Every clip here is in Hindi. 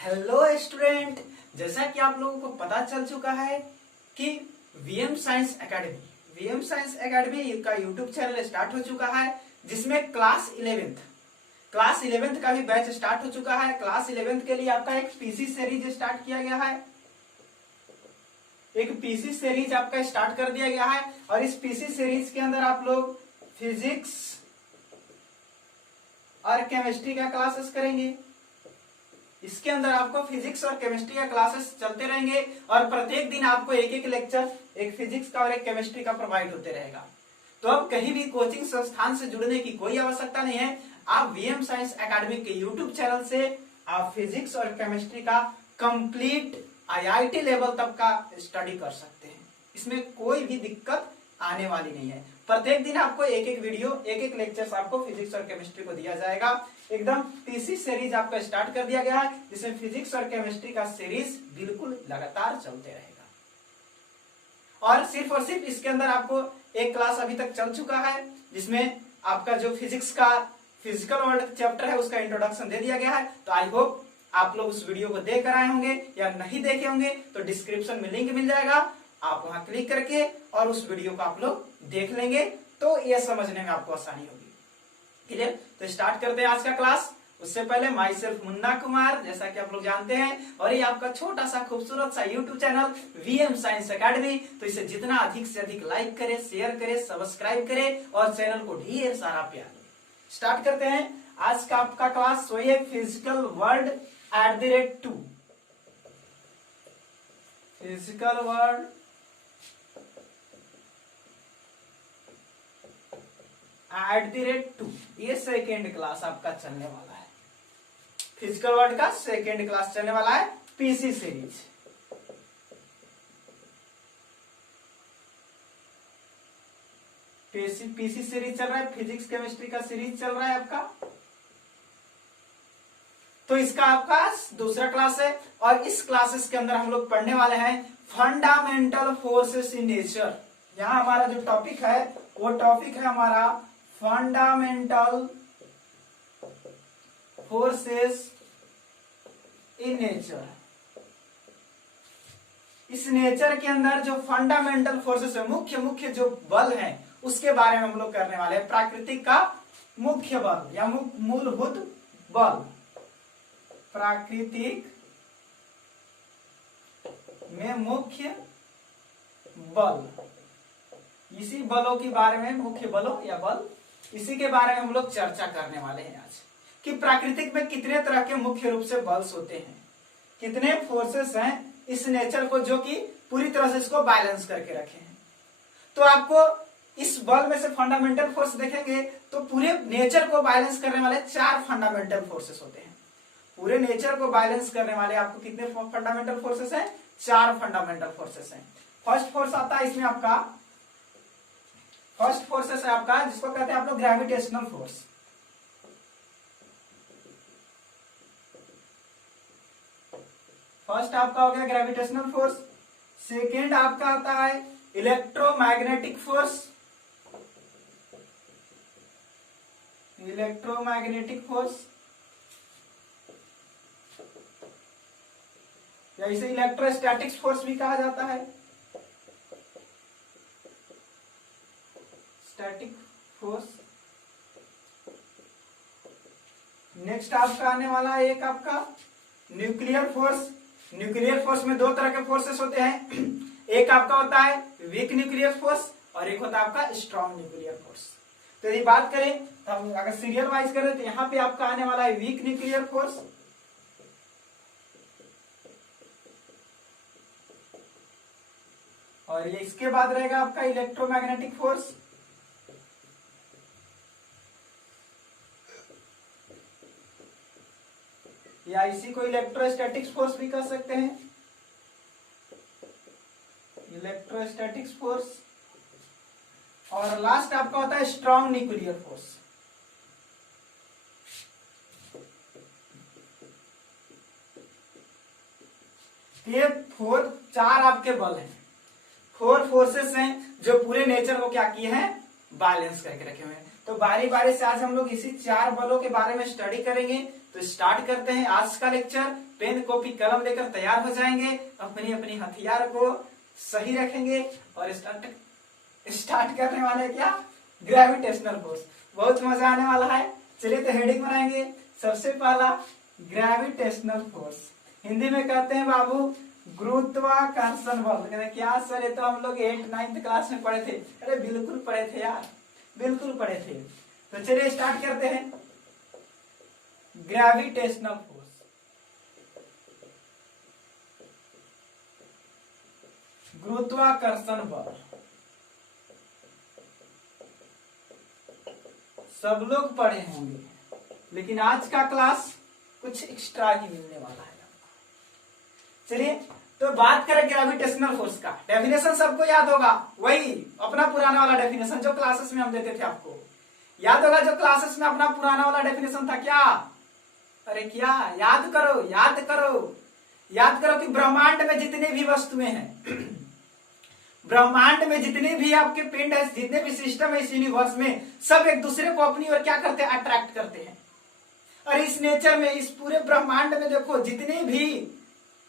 हेलो स्टूडेंट, जैसा कि आप लोगों को पता चल चुका है कि वीएम साइंस एकेडमी का यूट्यूब चैनल स्टार्ट हो चुका है, जिसमें क्लास 11th का भी बैच स्टार्ट हो चुका है। क्लास 11th के लिए आपका एक पीसी सीरीज स्टार्ट किया गया है, एक पीसी सीरीज आपका स्टार्ट कर दिया गया है। और इस पीसी सीरीज के अंदर आप लोग फिजिक्स और केमिस्ट्री का क्लासेस करेंगे। इसके अंदर आपको फिजिक्स और केमिस्ट्री का क्लासेस चलते रहेंगे और प्रत्येक दिन आपको एक एक लेक्चर, एक फिजिक्स का और एक केमिस्ट्री का प्रोवाइड होते रहेगा। तो अब कहीं भी कोचिंग संस्थान से जुड़ने की कोई आवश्यकता नहीं है। आप वीएम साइंस एकेडमी के यूट्यूब चैनल से आप फिजिक्स और केमिस्ट्री का कंप्लीट आईआईटी लेवल तक का स्टडी कर सकते हैं। इसमें कोई भी दिक्कत आने वाली नहीं है। प्रत्येक दिन आपको एक एक वीडियो, एक एक लेक्चर्स आपको फिजिक्स और केमिस्ट्री को दिया जाएगा। एकदम पीसी सीरीज आपका स्टार्ट कर दिया गया है, जिसमें फिजिक्स और केमिस्ट्री का सीरीज बिल्कुल लगातार चलते रहेगा। और सिर्फ इसके अंदर आपको एक क्लास अभी तक चल चुका है, जिसमें आपका जो फिजिक्स का फिजिकल वर्ल्ड चैप्टर है उसका इंट्रोडक्शन दे दिया गया है। तो आई होप आप लोग उस वीडियो को देख कर आए होंगे, या नहीं देखे होंगे तो डिस्क्रिप्शन में लिंक मिल जाएगा, आप वहां क्लिक करके और उस वीडियो को आप लोग देख लेंगे तो यह समझने में आपको आसानी होगी। क्लियर? तो स्टार्ट करते हैं आज का क्लास। उससे पहले माई सेल्फ मुन्ना कुमार, जैसा कि आप लोग जानते हैं, और ये आपका छोटा सा खूबसूरत सा YouTube channel VM science academy. तो इसे जितना अधिक से अधिक लाइक करे, शेयर करे, सब्सक्राइब करे और चैनल को ढेर सारा प्यार दे। स्टार्ट करते हैं आज का आपका क्लास। वही है फिजिकल वर्ल्ड @2, फिजिकल वर्ल्ड @2। ये सेकेंड क्लास आपका चलने वाला है। फिजिकल वर्ल्ड का सेकेंड क्लास चलने वाला है, पीसी सीरीज। पीसी सीरीज चल रहा है, फिजिक्स केमिस्ट्री का सीरीज चल रहा है आपका। तो इसका आपका दूसरा क्लास है और इस क्लासेस के अंदर हम लोग पढ़ने वाले हैं फंडामेंटल फोर्सेस इन नेचर। यहां हमारा जो टॉपिक है वो टॉपिक है हमारा फंडामेंटल फोर्सेस इन नेचर। इस नेचर के अंदर जो फंडामेंटल फोर्सेस है, मुख्य जो बल हैं, उसके बारे में हम लोग करने वाले हैं। प्राकृतिक का मुख्य बल या मूलभूत बल, प्राकृतिक में मुख्य बल, इसी बलों के बारे में, मुख्य बलों या बल, इसी के बारे में हम लोग चर्चा करने वाले हैं आज कि प्राकृतिक में कितने तरह के मुख्य रूप से बल्स होते हैं, कितने फोर्सेस हैं इस नेचर को जो कि पूरी तरह से इसको बैलेंस करके रखे हैं। तो आपको इस बल में से फंडामेंटल फोर्स देखेंगे तो पूरे नेचर को बैलेंस करने वाले 4 फंडामेंटल फोर्सेस होते हैं। पूरे नेचर को बैलेंस करने वाले आपको कितने फंडामेंटल फोर्सेस हैं? 4 फंडामेंटल फोर्सेस हैं। फर्स्ट फोर्स आता है इसमें आपका, फर्स्ट फोर्सेस है आपका जिसको कहते हैं आप लोग ग्रेविटेशनल फोर्स। फर्स्ट आपका हो गया ग्रेविटेशनल फोर्स। सेकेंड आपका आता है इलेक्ट्रोमैग्नेटिक फोर्स, इलेक्ट्रोमैग्नेटिक फोर्स, या इसे इलेक्ट्रोस्टैटिक्स फोर्स भी कहा जाता है, स्टैटिक फोर्स। नेक्स्ट आपका आने वाला है एक आपका न्यूक्लियर फोर्स। न्यूक्लियर फोर्स में 2 तरह के फोर्सेस होते हैं, एक आपका होता है वीक न्यूक्लियर फोर्स और एक होता है आपका स्ट्रॉन्ग न्यूक्लियर फोर्स। तो यदि बात करें तो हम अगर सीरियल वाइज करें तो यहां पे आपका आने वाला है वीक न्यूक्लियर फोर्स, और ये इसके बाद रहेगा आपका इलेक्ट्रोमैग्नेटिक फोर्स, या इसी को इलेक्ट्रोस्टैटिक्स फोर्स भी कह सकते हैं, इलेक्ट्रोस्टैटिक्स फोर्स। और लास्ट आपका होता है स्ट्रॉन्ग न्यूक्लियर फोर्स। ये 4 आपके बल हैं, 4 फोर्सेस हैं जो पूरे नेचर को क्या किए हैं, बैलेंस करके रखे हुए हैं। तो बारी बारी से आज हम लोग इसी 4 बलों के बारे में स्टडी करेंगे। तो स्टार्ट करते हैं आज का लेक्चर। पेन कॉपी कलम लेकर तैयार हो जाएंगे, अपनी अपनी हथियार को सही रखेंगे और स्टार्ट करने वाले क्या, ग्रेविटेशनल फोर्स। बहुत मजा आने वाला है। चलिए तो हेडिंग बनाएंगे। सबसे पहला ग्रेविटेशनल फोर्स, हिंदी में कहते हैं बाबू गुरुत्वाकर्षण बल। कहते हैं क्या सर, ये तो हम लोग 8-9th क्लास में पढ़े थे। अरे बिल्कुल पढ़े थे यार, बिल्कुल पढ़े थे। तो चलिए स्टार्ट करते हैं। ग्रेविटेशनल फोर्स, गुरुत्वाकर्षण बल, सब लोग पढ़े होंगे, लेकिन आज का क्लास कुछ एक्स्ट्रा ही मिलने वाला है। चलिए तो बात करें ग्रेविटेशनल फोर्स का। डेफिनेशन सबको याद होगा, वही अपना पुराना वाला डेफिनेशन जो क्लासेस में हम देते थे। आपको याद होगा जो क्लासेस में अपना पुराना वाला डेफिनेशन था क्या? अरे क्या, याद करो याद करो याद करो कि ब्रह्मांड में जितने भी वस्तुएं हैं, ब्रह्मांड में जितने भी आपके पिंड है, जितने भी सिस्टम है इस यूनिवर्स में, सब एक दूसरे को अपनी ओर क्या करते हैं, अट्रैक्ट करते हैं। और इस नेचर में, इस पूरे ब्रह्मांड में देखो जितने भी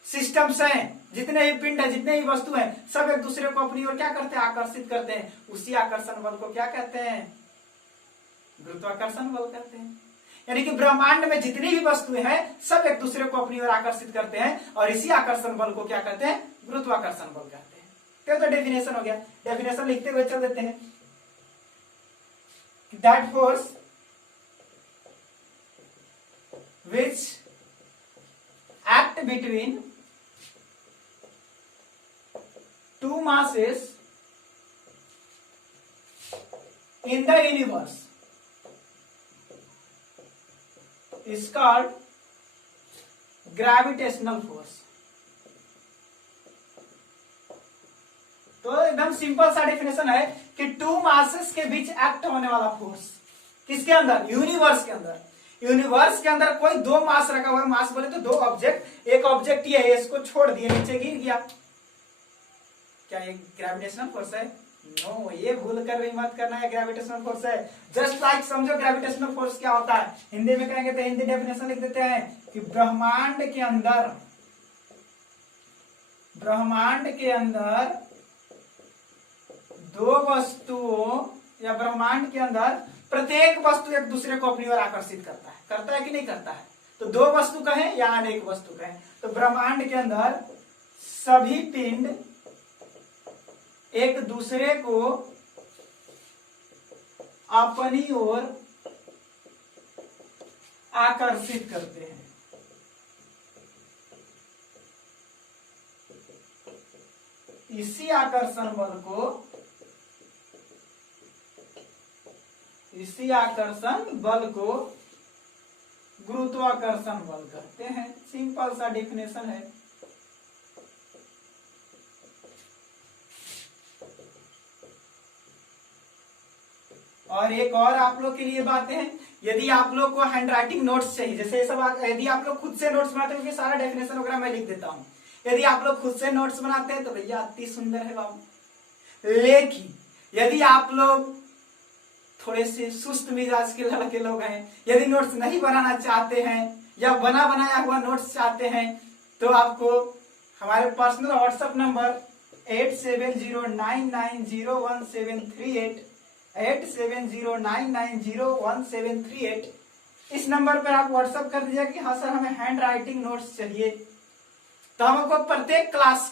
सिस्टम्स हैं, जितने ही पिंड है, जितने ही वस्तु हैं, सब एक दूसरे को अपनी ओर क्या करते हैं, आकर्षित करते हैं। उसी आकर्षण बल को क्या कहते हैं, गुरुत्वाकर्षण बल कहते हैं। यानी कि ब्रह्मांड में जितनी भी वस्तुएं हैं सब एक दूसरे को अपनी ओर आकर्षित करते हैं और इसी आकर्षण बल को क्या कहते हैं, गुरुत्वाकर्षण बल कहते हैं। तो डेफिनेशन हो गया। डेफिनेशन लिखते हुए चल देते हैं। That force which act between two masses in the universe is called gravitational force। तो एकदम सिंपल सा डेफिनेशन है कि टू मासेस के बीच एक्ट होने वाला फोर्स, किसके अंदर, यूनिवर्स के अंदर। यूनिवर्स के अंदर कोई दो मास रखा हुआ है। मास बोले तो दो ऑब्जेक्ट, एक ऑब्जेक्ट ये है, इसको छोड़ दिए, नीचे गिर गया, क्या ये ग्रेविटेशनल फोर्स है? नो, ये भूल कर भी मत करना है, ग्रेविटेशनल फोर्स है। जस्ट लाइक समझो ग्रेविटेशनल फोर्स क्या होता है। हिंदी में कहेंगे तो हिंदी डेफिनेशन लिख देते हैं कि ब्रह्मांड के अंदर दो वस्तुओं या ब्रह्मांड के अंदर प्रत्येक वस्तु एक दूसरे को अपनी ओर आकर्षित करता है कि नहीं करता है? तो दो वस्तु कहें या अनेक वस्तु कहें, तो ब्रह्मांड के अंदर सभी पिंड एक दूसरे को अपनी ओर आकर्षित करते हैं। इसी आकर्षण बल को गुरुत्वाकर्षण बल कहते हैं। सिंपल सा डेफिनेशन है। और एक और आप लोग के लिए बातें हैं, यदि आप लोग को हैंड राइटिंग नोट्स चाहिए, जैसे सब यदि आप लोग खुद से नोट्स बनाते हैं, सारा डेफिनेशन वगैरह मैं लिख देता हूं। यदि आप लोग खुद से नोट्स बनाते हैं तो भैया अति सुंदर है बाबू। लेकिन यदि आप लोग थोड़े से सुस्त मिजाज के लड़के लोग हैं, यदि नोट्स नहीं बनाना चाहते हैं या बना बनाया हुआ नोट्स चाहते हैं, तो आपको हमारे पर्सनल व्हाट्सएप नंबर 8709901738 8709901738 इस नंबर पर आप व्हाट्सएप कर दीजिए कि हाँ सर हमें हैंड राइटिंग नोट्स चाहिए। तो हम आपको प्रत्येक क्लास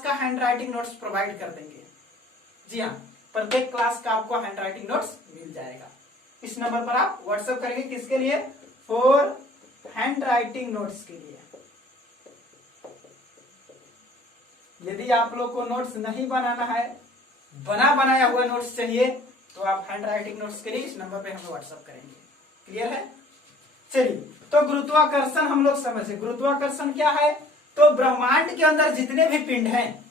का हैंड राइटिंग नोट्स प्रोवाइड कर देंगे। जी हाँ, प्रत्येक क्लास का आपको हैंड राइटिंग नोट्स मिल जाएगा। इस नंबर पर आप व्हाट्सएप करेंगे, किसके लिए, फॉर हैंड राइटिंग नोट्स के लिए। यदि आप लोग को नोट्स नहीं बनाना है, बना बनाया हुआ नोट्स चाहिए, तो आप हैंड राइटिंग नोट्स के लिए इस नंबर पे हमें व्हाट्सएप करेंगे। क्लियर है? चलिए, तो गुरुत्वाकर्षण हम लोग समझे। गुरुत्वाकर्षण क्या है? तो ब्रह्मांड के अंदर जितने भी पिंड हैं,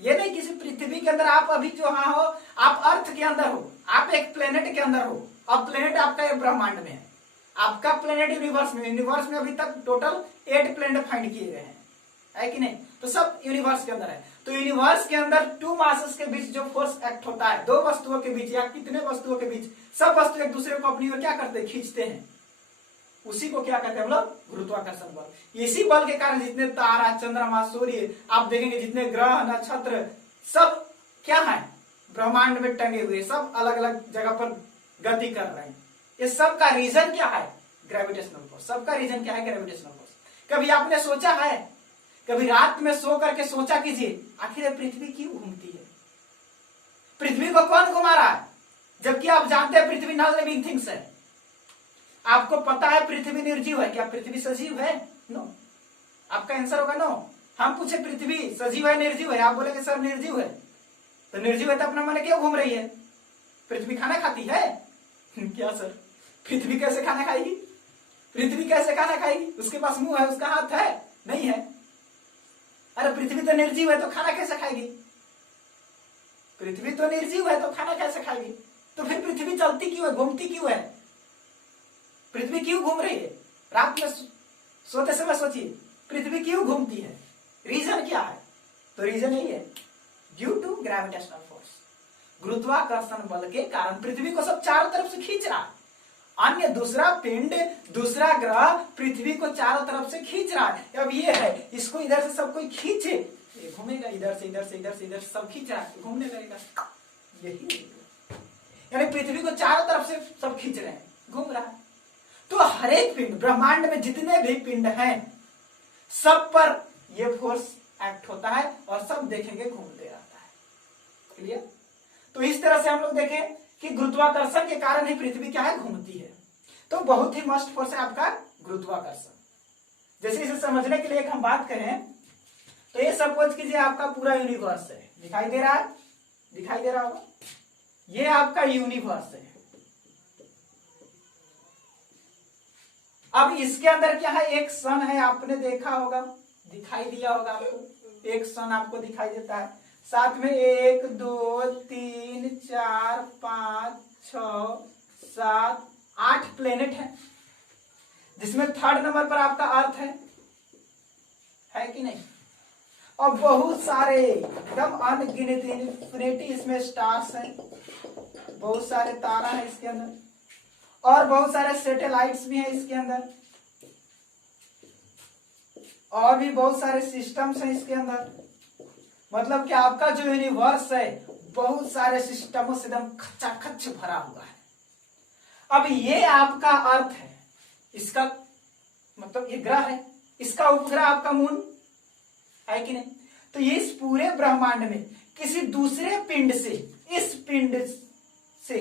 ये नहीं किसी पृथ्वी के अंदर, आप अभी जो हाँ हो, आप अर्थ के अंदर हो, आप एक प्लेनेट के अंदर हो। अब प्लेनेट आपका एक ब्रह्मांड में है, आपका प्लेनेट यूनिवर्स में अभी तक टोटल 8 प्लेनेट फाइंड किए गए हैं, है कि नहीं? तो सब यूनिवर्स के अंदर है। तो यूनिवर्स के अंदर टू मासेस के बीच जो फोर्स एक्ट होता है, दो वस्तुओं के बीच या कितने वस्तुओं के बीच, सब वस्तु एक दूसरे को अपनी ओर क्या करते हैं, खींचते हैं, उसी को क्या कहते हैं हम लोग, गुरुत्वाकर्षण बल। इसी बल के कारण जितने तारा, चंद्रमा, सूर्य आप देखेंगे, जितने ग्रह, नक्षत्र सब क्या है, ब्रह्मांड में टंगे हुए, सब अलग अलग जगह पर गति कर रहे हैं। इस सब का रीजन क्या है, ग्रेविटेशनल फोर्स। सबका रीजन क्या है, ग्रेविटेशनल फोर्स। कभी आपने सोचा है, कभी रात में सो करके सोचा कीजिए, आखिर पृथ्वी क्यों घूमती है, पृथ्वी को कौन घुमा रहा है, जबकि आप जानते हैं पृथ्वी नॉन लिविंग थिंग्स है। आपको पता है पृथ्वी निर्जीव है, क्या पृथ्वी सजीव है, नो। आपका आंसर होगा नो। हम पूछे पृथ्वी सजीव है निर्जीव है, आप बोलेंगे सर निर्जीव है, तो निर्जीव है तो अपना मन क्यों घूम रही है, पृथ्वी खाना खाती है क्या सर, पृथ्वी कैसे खाना खाएगी, पृथ्वी कैसे खाना खाएगी, उसके पास मुंह है, उसका हाथ है, नहीं है। अरे पृथ्वी तो निर्जीव है तो खाना कैसे खाएगी, पृथ्वी तो निर्जीव है तो खाना कैसे खाएगी, तो फिर पृथ्वी चलती क्यों है, घूमती क्यों है, पृथ्वी क्यों घूम रही है, रात में सोते समय सोचिए पृथ्वी क्यों घूमती है, रीजन क्या है, तो रीजन यही है, ड्यू टू ग्रेविटेशनल फोर्स, गुरुत्वाकर्षण बल के कारण पृथ्वी को सब चारों तरफ से खींच रहा है। अन्य दूसरा पिंड, दूसरा ग्रह पृथ्वी को चारों तरफ से खींच रहा है। अब ये है, इसको इधर से सब कोई खींचे, ये घूमेगा, इधर से इधर से इधर से इधर से सब खींच रहा है, घूमने लगेगा, यही यानी पृथ्वी को चारों तरफ से सब खींच रहे हैं, घूम रहा है। तो हर एक पिंड, ब्रह्मांड में जितने भी पिंड हैं, सब पर यह फोर्स एक्ट होता है और सब देखेंगे घूमते रहता है। क्लियर? तो इस तरह से हम लोग देखें कि गुरुत्वाकर्षण के कारण ही पृथ्वी क्या है, घूमती है। तो बहुत ही मस्ट फोर्स है आपका गुरुत्वाकर्षण। जैसे इसे समझने के लिए एक हम बात करें, तो ये सपोज कीजिए आपका पूरा यूनिवर्स है, दिखाई दे रहा है, दिखाई दे रहा होगा, ये आपका यूनिवर्स है। अब इसके अंदर क्या है, एक सन है, आपने देखा होगा, दिखाई दिया होगा आपको, एक सन आपको दिखाई देता है, साथ में 1 2 3 4 5 6 7 8 प्लेनेट है, जिसमें 3rd नंबर पर आपका अर्थ है कि नहीं, और बहुत सारे एकदम अनगिनत इन्फिनिटी इसमें स्टार्स हैं, बहुत सारे तारा है इसके अंदर, और बहुत सारे सैटेलाइट्स भी हैं इसके अंदर, और भी बहुत सारे सिस्टम्स हैं इसके अंदर। मतलब कि आपका जो यूनिवर्स है बहुत सारे सिस्टमों से एकदम खचाखच भरा हुआ है। अब ये आपका अर्थ है, इसका मतलब ये ग्रह है, इसका उपग्रह आपका मून है कि नहीं। तो ये इस पूरे ब्रह्मांड में किसी दूसरे पिंड से, इस पिंड से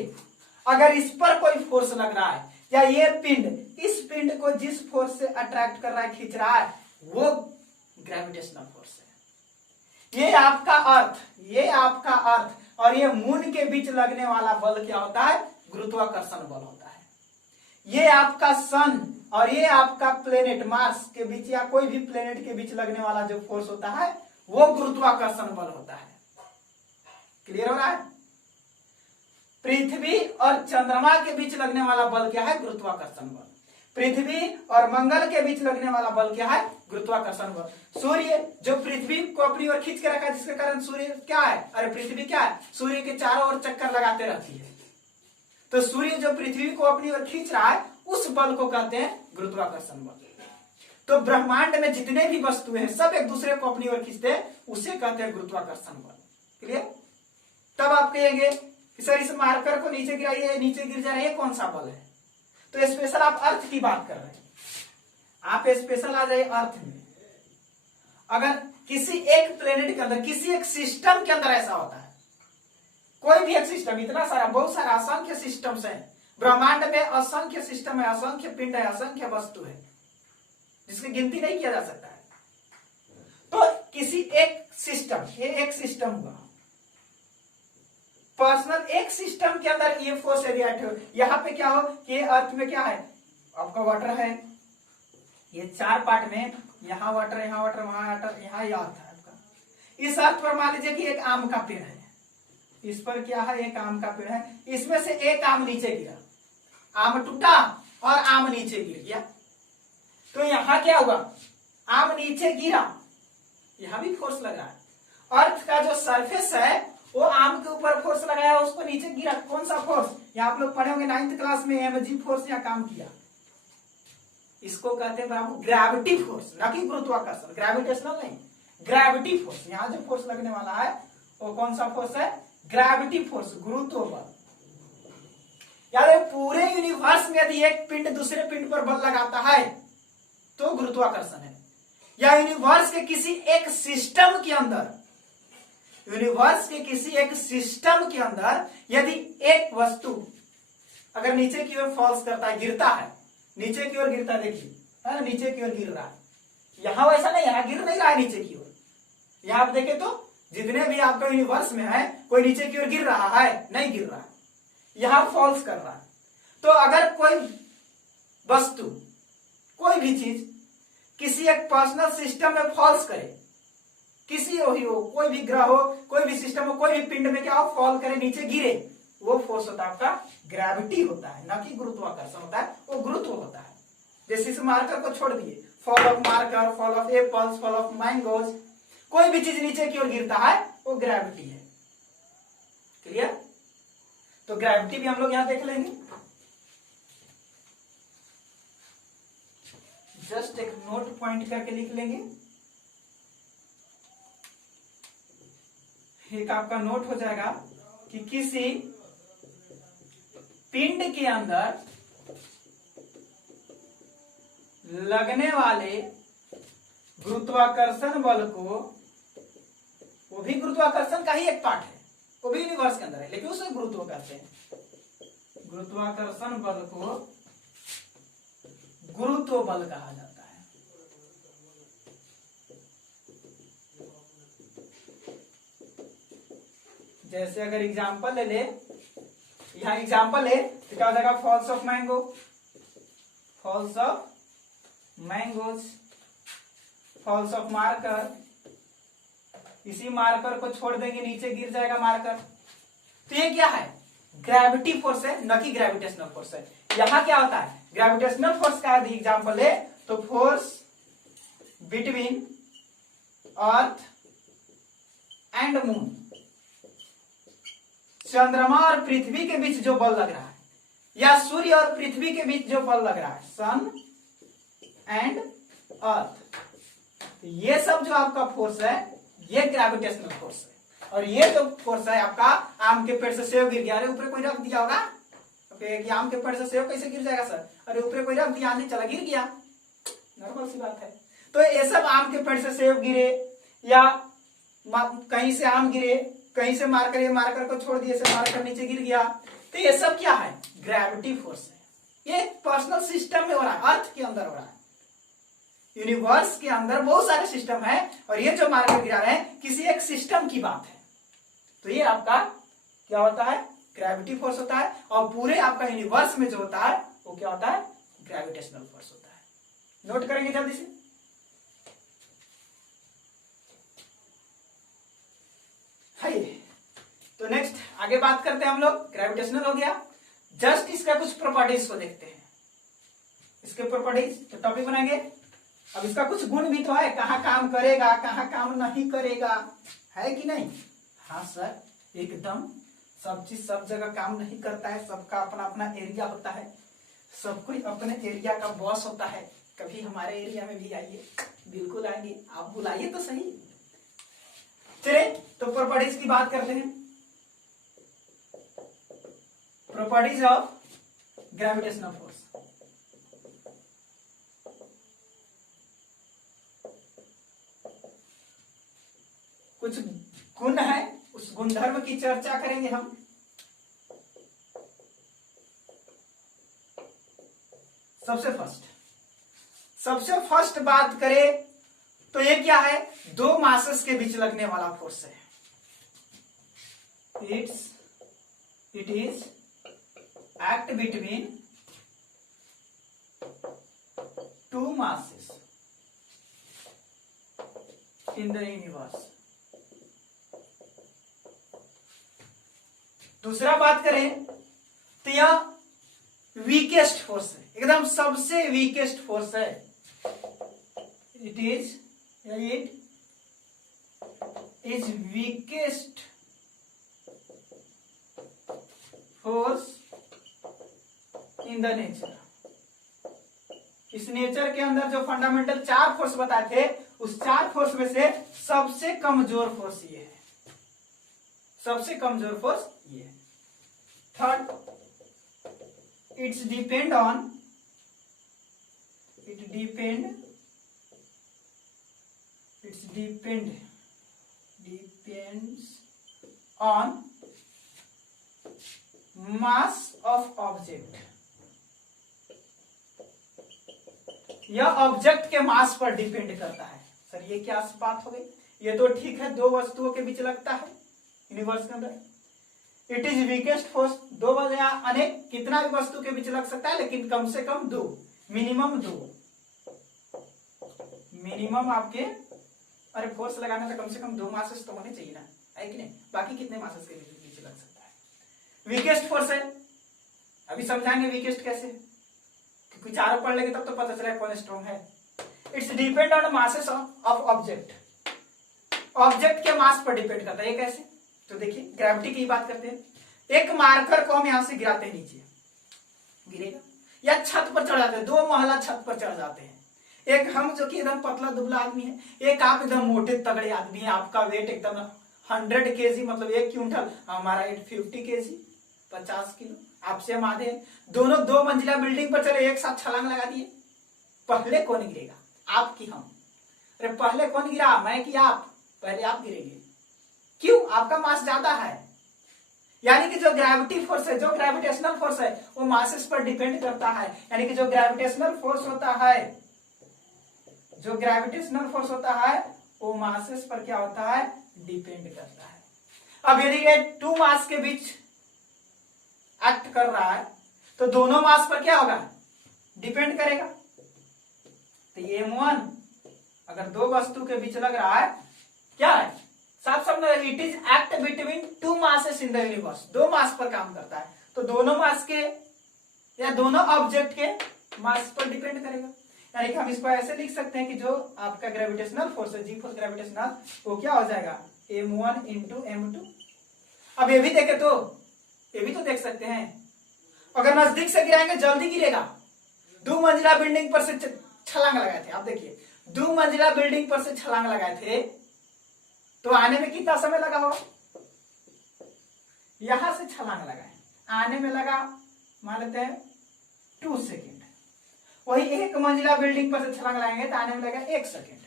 अगर इस पर कोई फोर्स लग रहा है, या ये पिंड इस पिंड को जिस फोर्स से अट्रैक्ट कर रहा है, खींच रहा है, वो ग्रेविटेशनल फोर्स है। ये आपका अर्थ, ये आपका अर्थ और ये मून के बीच लगने वाला बल क्या होता है, गुरुत्वाकर्षण बल होता है। ये आपका सन और ये आपका प्लेनेट मार्स के बीच या कोई भी प्लेनेट के बीच लगने वाला जो फोर्स होता है वो गुरुत्वाकर्षण बल होता है। क्लियर हो रहा है? पृथ्वी और चंद्रमा के बीच लगने वाला बल क्या है, गुरुत्वाकर्षण बल। पृथ्वी और मंगल के बीच लगने वाला बल क्या है, गुरुत्वाकर्षण बल। सूर्य जो पृथ्वी को अपनी ओर खींच के रखा है, जिसके कारण सूर्य क्या है, अरे पृथ्वी क्या है, सूर्य के चारों ओर चक्कर लगाते रहती है। तो सूर्य जो पृथ्वी को अपनी ओर खींच रहा है, उस बल को कहते हैं गुरुत्वाकर्षण बल। तो ब्रह्मांड में जितने भी वस्तुएं हैं सब एक दूसरे को अपनी ओर खींचते हैं, उसे कहते हैं गुरुत्वाकर्षण बल। क्लियर? तब आप कहेंगे कि सर इस मार्कर को नीचे गिराइए, नीचे गिर जा रही है, कौन सा बल है? तो स्पेशल आप अर्थ की बात कर रहे हैं, आप स्पेशल आ जाइए अर्थ में। अगर किसी एक प्लेनेट के अंदर, किसी एक सिस्टम के अंदर ऐसा होता है, कोई भी एक सिस्टम, इतना सारा, बहुत सारा असंख्य सिस्टम्स हैं ब्रह्मांड में, असंख्य सिस्टम है, असंख्य पिंड है, असंख्य वस्तु है, जिसकी गिनती नहीं किया जा सकता है। तो किसी एक सिस्टम, ये एक सिस्टम हुआ, पर्सनल एक सिस्टम के अंदर ये फोर्स रिएक्ट हो, यहाँ पे क्या हो कि ये अर्थ में क्या है, आपका वाटर है, ये 4 पार्ट में, यहाँ वाटर, यहाँ वाटर, वहां वाटर, यहाँ ये अर्थ है आपका। इस अर्थ पर मान लीजिए कि एक आम का पेड़ है, इस पर क्या है, एक आम का पेड़ है, इसमें से एक आम नीचे गिरा, आम टूटा और आम नीचे गिर गया। तो यहां क्या हुआ, आम नीचे गिरा, यहां भी फोर्स लग रहा है, अर्थ का जो सरफेस है वो आर्म के ऊपर फोर्स लगाया, उसको नीचे गिरा, कौन सा फोर्स? यहाँ आप लोग पढ़े होंगे 9th क्लास में, mg फोर्स यहाँ काम किया। इसको कहते हैं बाबू ग्रेविटी फोर्स, ना कि गुरुत्वाकर्षण, ग्रेविटेशनल नहीं, ग्रेविटी फोर्स। यहाँ जो फोर्स लगने वाला है वो कौन सा फोर्स है? ग्रेविटी फोर्स, गुरुत्व बल। यार पूरे यूनिवर्स में यदि एक पिंड दूसरे पिंड पर बल लगाता है तो गुरुत्वाकर्षण है। या यूनिवर्स के किसी एक सिस्टम के अंदर, यूनिवर्स के किसी एक सिस्टम के अंदर यदि एक वस्तु अगर नीचे की ओर फॉल्स करता है, गिरता है, नीचे की ओर गिरता है, देखिए है नीचे की ओर गिर रहा है। यहां वैसा नहीं, यहां गिर नहीं रहा है नीचे की ओर। यहां आप देखें तो जितने भी आपका यूनिवर्स में है कोई नीचे की ओर गिर रहा है? नहीं गिर रहा है, यहां फॉल्स कर रहा है। तो अगर कोई वस्तु, कोई भी चीज किसी एक पर्सनल सिस्टम में फॉल्स करे, किसी हो, कोई भी ग्रह हो, कोई भी सिस्टम हो, कोई भी पिंड में क्या हो, फॉल करे, नीचे गिरे, वो फोर्स होता है आपका ग्रेविटी होता है, ना कि गुरुत्वाकर्षण होता है, वो गुरुत्व होता है। जैसे इस मार्कर को छोड़ दिए, fall of marker, fall of apples, fall of mangoes, कोई भी चीज नीचे की ओर गिरता है वो ग्रेविटी है। क्लियर? तो ग्रेविटी भी हम लोग यहां देख लेंगे। जस्ट एक नोट पॉइंट करके लिख लेंगे। एक आपका नोट हो जाएगा कि किसी पिंड के अंदर लगने वाले गुरुत्वाकर्षण बल को, वो भी गुरुत्वाकर्षण का ही एक पार्ट है, वो भी यूनिवर्स के अंदर है, लेकिन उसे गुरुत्व कहते हैं। गुरुत्वाकर्षण बल को गुरुत्व बल कहा जाता है। जैसे अगर एग्जांपल ले ले, यहां एग्जांपल है तो क्या हो जाएगा? Falls of mango, falls of mangoes, falls of marker. इसी मार्कर को छोड़ देंगे, नीचे गिर जाएगा मार्कर। तो ये क्या है? ग्रेविटी फोर्स है, न कि ग्रेविटेशनल फोर्स है। यहां क्या होता है? ग्रेविटेशनल फोर्स का यदि एग्जांपल है तो force between earth and moon, चंद्रमा और पृथ्वी के बीच जो बल लग रहा है, या सूर्य और पृथ्वी के बीच जो बल लग रहा है, सन एंड अर्थ, तो ये सब जो आपका फोर्स है ये ग्रेविटेशनल फोर्स है। और ये जो फोर्स है आपका, आम के पेड़ से सेब गिर गया, अरे ऊपर कोई रख दिया होगा, कि आम के पेड़ से सेब कैसे गिर जाएगा सर? अरे ऊपर कोई रख दिया, आंधी चला, गिर गया, नॉर्मल सी बात है। तो ये सब आम के पेड़ से सेब गिरे, या कहीं से आम गिरे, कहीं से मार्कर, ये मार्कर को छोड़ दिए से मार्कर नीचे गिर गया, तो ये सब क्या है? ग्रेविटी फोर्स है। ये पर्सनल सिस्टम में हो रहा है, अर्थ के अंदर हो रहा है। यूनिवर्स के अंदर बहुत सारे सिस्टम है, और ये जो मार्कर गिरा रहे हैं किसी एक सिस्टम की बात है। तो ये आपका क्या होता है? ग्रेविटी फोर्स होता है। और पूरे आपका यूनिवर्स में जो होता है वो क्या होता है? ग्रेविटेशनल फोर्स होता है। नोट करेंगे जल्दी से। है, तो नेक्स्ट आगे बात करते हैं हम लोग। ग्रेविटेशनल हो गया, जस्ट इसका कुछ प्रॉपर्टीज को देखते हैं। इसके प्रॉपर्टीज तो टॉपिक बनाएंगे। अब इसका कुछ गुण भी तो है, कहाँ काम करेगा, कहाँ काम नहीं करेगा, है कि नहीं? हाँ सर, एकदम। सब चीज सब जगह काम नहीं करता है, सबका अपना अपना एरिया होता है, सब कोई अपने एरिया का बॉस होता है। कभी हमारे एरिया में भी आइए, बिल्कुल आएंगे, आप बुलाइए तो सही। चलिए तो प्रॉपर्टीज की बात करते हैं। Properties of gravitational force. कुछ गुण है, उस गुणधर्म की चर्चा करेंगे हम। सबसे फर्स्ट बात करें तो ये क्या है? दो मासेस के बीच लगने वाला फोर्स है। It is act between two masses in the universe. दूसरा बात करें तो यह वीकेस्ट फोर्स है, एकदम सबसे वीकेस्ट फोर्स है। It is weakest force in the nature. इस नेचर के अंदर जो फंडामेंटल 4 फोर्स बताए थे, उस 4 फोर्स में से सबसे कमजोर फोर्स ये है, सबसे कमजोर फोर्स ये है। Third, it's depend on, it's depends on mass of object. यह ऑब्जेक्ट के मास पर डिपेंड करता है। सर ये क्या बात हो गई? ये तो ठीक है, 2 वस्तुओं के बीच लगता है यूनिवर्स के अंदर। इट इज वीकेस्ट फोर्स, 2 या अनेक कितना भी वस्तु के बीच लग सकता है, लेकिन कम से कम 2, मिनिमम 2। मिनिमम आपके, अरे फोर्स लगाने से कम 2 मासेस तो होने चाहिए ना, है कि नहीं? बाकी कितने मासेस के बीच लग सकता है? वीकेस्ट फोर्स है। अभी समझाएंगे वीकेस्ट कैसे, क्योंकि चारों पढ़ लेंगे तब तो पता चलेगा कौन स्ट्रॉन्ग है। It's depend on masses of object. Object के मास पर डिपेंड करता है। ये कैसे? तो देखिए, ग्रेविटी की बात करते हैं। एक मार्कर को हम यहां से गिराते हैं, नीचे गिरेगा, या छत पर चढ़ जाते हैं, 2 महला छत पर चढ़ जाते हैं। एक हम जो कि एकदम पतला दुबला आदमी है, एक आप एकदम मोटे तगड़े आदमी है, आपका वेट एकदम 100 kg, मतलब 1 क्विंटल, हमारा 50 kg, 50 किलो, आपसे हम आधे हैं। दोनों 2 मंजिला बिल्डिंग पर चले, एक साथ छलांग लगा दिए, पहले कौन गिरेगा? आप कि हम? अरे पहले कौन गिरा, मैं कि आप? पहले आप गिरेंगे। क्यों? आपका मास ज्यादा है। यानी कि जो ग्रेविटी फोर्स है, जो ग्रेविटेशनल फोर्स है, वो मासेस पर डिपेंड करता है। यानी कि जो ग्रेविटेशनल फोर्स होता है, जो ग्रेविटेशनल फोर्स होता है, वो मासेस पर क्या होता है? डिपेंड करता है। अब यदि ये 2 मास के बीच एक्ट कर रहा है, तो दोनों मास पर क्या होगा? डिपेंड करेगा। तो ये M1 अगर 2 वस्तु के बीच लग रहा है, क्या है? साफ समझ, it is act between 2 masses in the universe. 2 मास पर काम करता है, तो दोनों मास के या दोनों ऑब्जेक्ट के मास पर डिपेंड करेगा। यानी कि हम इसको ऐसे लिख सकते हैं कि जो आपका ग्रेविटेशनल फोर्स है, जी फोर्स ग्रेविटेशनल, वो क्या हो जाएगा? M1 into M2। अब ये भी देखे तो, ये भी तो देख सकते हैं, अगर नजदीक से गिराएंगे जल्दी गिरेगा। 2 मंजिला बिल्डिंग पर से छलांग लगाए थे, आप देखिए 2 मंजिला बिल्डिंग पर से छलांग लगाए थे, तो आने में कितना समय लगा होगा? यहां से छलांग लगाए, आने में लगा मान लेते हैं 2 सेकेंड। वही 1 मंजिला बिल्डिंग पर से छलांग लगाएंगे तो आने में लगेगा 1 सेकेंड।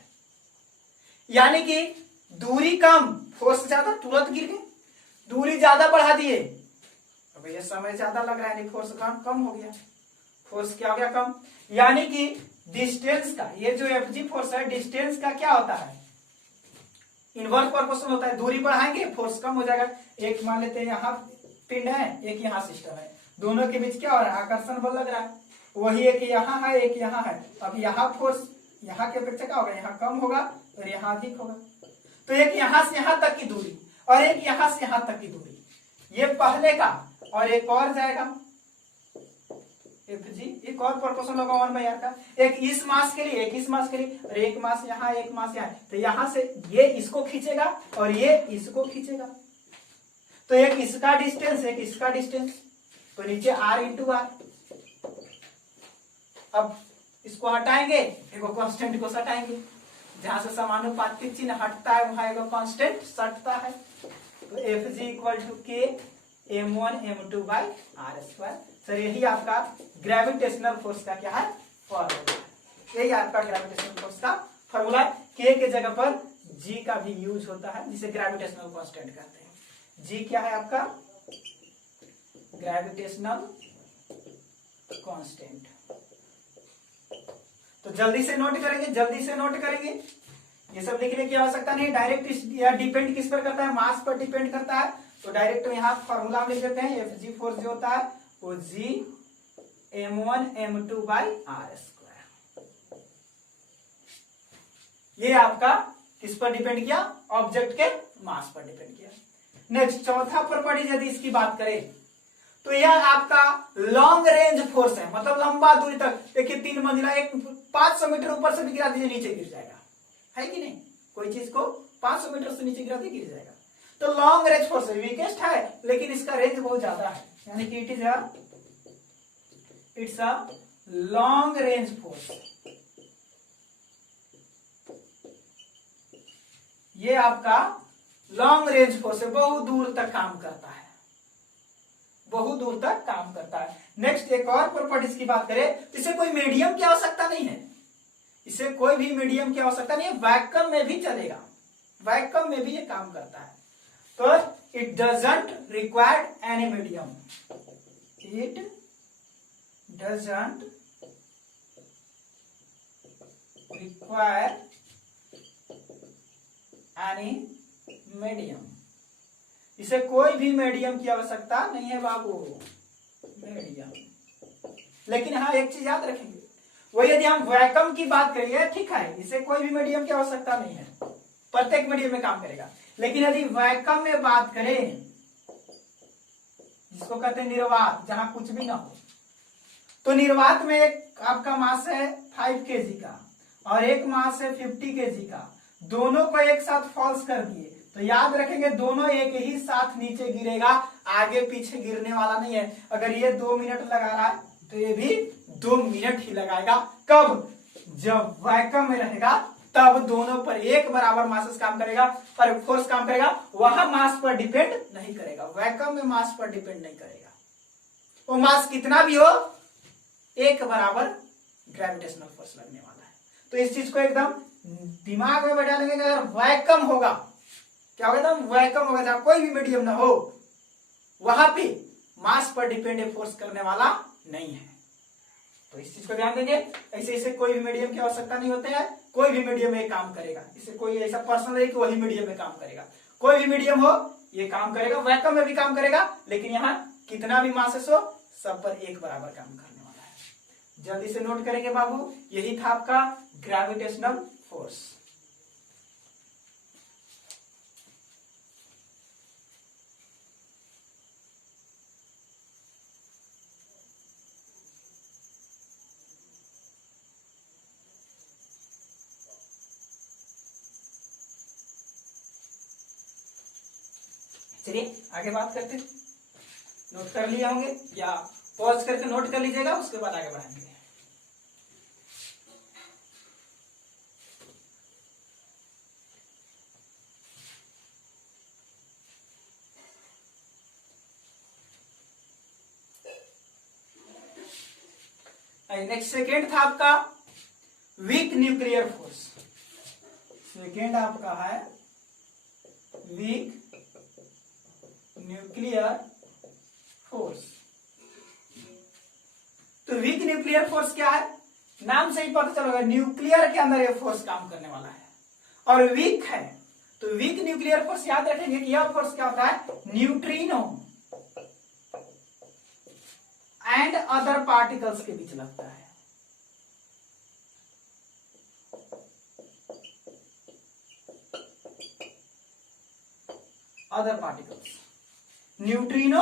यानी कि दूरी कम, फोर्स ज्यादा, तुरंत गिर गए। दूरी ज्यादा बढ़ा दिए, अब ये समय ज्यादा लग रहा है, फोर्स कम हो गया। फोर्स क्या हो गया? कम। यानी कि डिस्टेंस का, ये जो Fg फोर्स है, डिस्टेंस का क्या होता है? इनवर्स प्रोपोर्शनल होता है। दूरी बढ़ाएंगे, फोर्स कम हो जाएगा। एक मान लेते हैं यहाँ पिंड है, एक यहाँ सिस्टम है, दोनों के बीच क्या हो रहा है? आकर्षण बल लग रहा है। वही एक यहाँ है, एक यहाँ है। अब यहाँ फोर्स यहाँ की अपेक्षा क्या होगा? यहाँ कम होगा और यहाँ अधिक होगा। तो एक यहाँ से यहाँ तक की दूरी और एक यहाँ से यहाँ तक की दूरी, ये पहले का, और एक और जाएगा Fg, एक और प्रोपोर्शनल होगा 1/r का। एक इस मास के लिए, एक इस मास के लिए, और एक मास यहाँ, एक मास यहाँ। तो यहाँ से ये इसको खींचेगा और ये इसको खींचेगा, तो एक इसका डिस्टेंस, एक इसका डिस्टेंस, तो नीचे r इंटू आर। अब इसको हटाएंगे, एक कांस्टेंट को सटाएंगे, जहां से समानुपातिक चिन्ह हटता है वहां एक कांस्टेंट सटता है। तो Fg equal to K M1 M2 by R²। Sir यही आपका ग्रेविटेशनल फोर्स का क्या है? फॉर्मूला। यही आपका ग्रेविटेशनल फोर्स का फॉर्मूला है। K के जगह पर G का भी यूज होता है, जिसे ग्रेविटेशनल कांस्टेंट कहते हैं। G क्या है आपका? Gravitational constant. तो जल्दी से नोट करेंगे, जल्दी से नोट करेंगे, ये सब लिखने की आवश्यकता नहीं। डायरेक्ट या डिपेंड किस पर करता है? मास पर डिपेंड करता है। तो डायरेक्ट यहाँ फॉर्मूला लिख देते हैं। Fg फोर्स जो होता है वो G M1 M2 by R²। ये आपका किस पर डिपेंड किया? ऑब्जेक्ट के मास पर डिपेंड किया। नेक्स्ट चौथा प्रॉपर्टी यदि इसकी बात करें तो यह आपका लॉन्ग रेंज फोर्स है, मतलब लंबा दूरी तक। देखिए 3 मंजिला, एक 500 मीटर ऊपर से भी गिरा दीजिए नीचे गिर जाएगा, है कि नहीं? कोई चीज को 500 मीटर से नीचे गिरा दे गिर जाएगा। तो लॉन्ग रेंज फोर्स है, वीकेस्ट है लेकिन इसका रेंज बहुत ज्यादा है, यानी कि it's a long range force. ये आपका लॉन्ग रेंज फोर्स है, बहुत दूर तक काम करता है, बहुत दूर तक काम करता है। नेक्स्ट एक और प्रॉपर्टीज की बात करें, इसे कोई मीडियम की आवश्यकता नहीं है, इसे कोई भी मीडियम की आवश्यकता नहीं है, वैक्यूम में भी चलेगा, वैक्यूम में भी ये काम करता है। तो it doesn't require any medium, it doesn't require any medium, इसे कोई भी मीडियम की आवश्यकता नहीं है बाबू, मीडियम। लेकिन हाँ एक चीज याद रखेंगे, वो यदि हम वैक्यूम की बात करेंगे ठीक है, इसे कोई भी मीडियम की आवश्यकता नहीं है, प्रत्येक मीडियम में काम करेगा। लेकिन यदि वैक्यूम में बात करें, जिसको कहते हैं निर्वात, जहां कुछ भी ना हो, तो निर्वात में एक आपका मास है 5 kg का और एक मास है 50 kg का, दोनों को एक साथ फॉल्स कर दिए तो याद रखेंगे दोनों एक ही साथ नीचे गिरेगा, आगे पीछे गिरने वाला नहीं है। अगर ये 2 मिनट लगा रहा है तो ये भी 2 मिनट ही लगाएगा। कब? जब वैक्यूम में रहेगा तब दोनों पर एक बराबर मासेस काम करेगा और फोर्स काम करेगा, वहां मास पर डिपेंड नहीं करेगा, वैक्यूम में मास पर डिपेंड नहीं करेगा, वो मास कितना भी हो एक बराबर ग्रेविटेशनल फोर्स लगने वाला है। तो इस चीज को एकदम दिमाग में बैठा लेंगे, अगर वैक्यूम होगा, क्या होगा, एकदम वैक्यूम होगा, जहां कोई भी मीडियम ना हो, वहां पे मास पर डिपेंड फोर्स करने वाला नहीं है। तो इस चीज को ध्यान देंगे, ऐसे ऐसे कोई भी मीडियम की आवश्यकता नहीं होते हैं, कोई भी मीडियम में काम करेगा, इसे कोई ऐसा पर्सन है कि वही मीडियम में काम करेगा, कोई भी मीडियम हो ये काम करेगा, वैक्यूम में भी काम करेगा, लेकिन यहाँ कितना भी मासेस हो सब पर एक बराबर काम करने वाला है। जल्दी से नोट करेंगे बाबू, यही था आपका ग्रेविटेशनल फोर्स। चलिए आगे बात करते हैं, नोट कर लिए होंगे या पॉज करके नोट कर लीजिएगा, उसके बाद आगे बढ़ाएंगे। नेक्स्ट सेकेंड था आपका वीक न्यूक्लियर फोर्स। सेकेंड आपका है वीक न्यूक्लियर फोर्स। तो वीक न्यूक्लियर फोर्स क्या है, नाम से ही पता चलेगा, न्यूक्लियर के अंदर ये फोर्स काम करने वाला है और वीक है। तो वीक न्यूक्लियर फोर्स याद रखेंगे कि यह फोर्स क्या होता है, न्यूट्रिनो एंड अदर पार्टिकल्स के बीच लगता है। अदर पार्टिकल्स, न्यूट्रिनो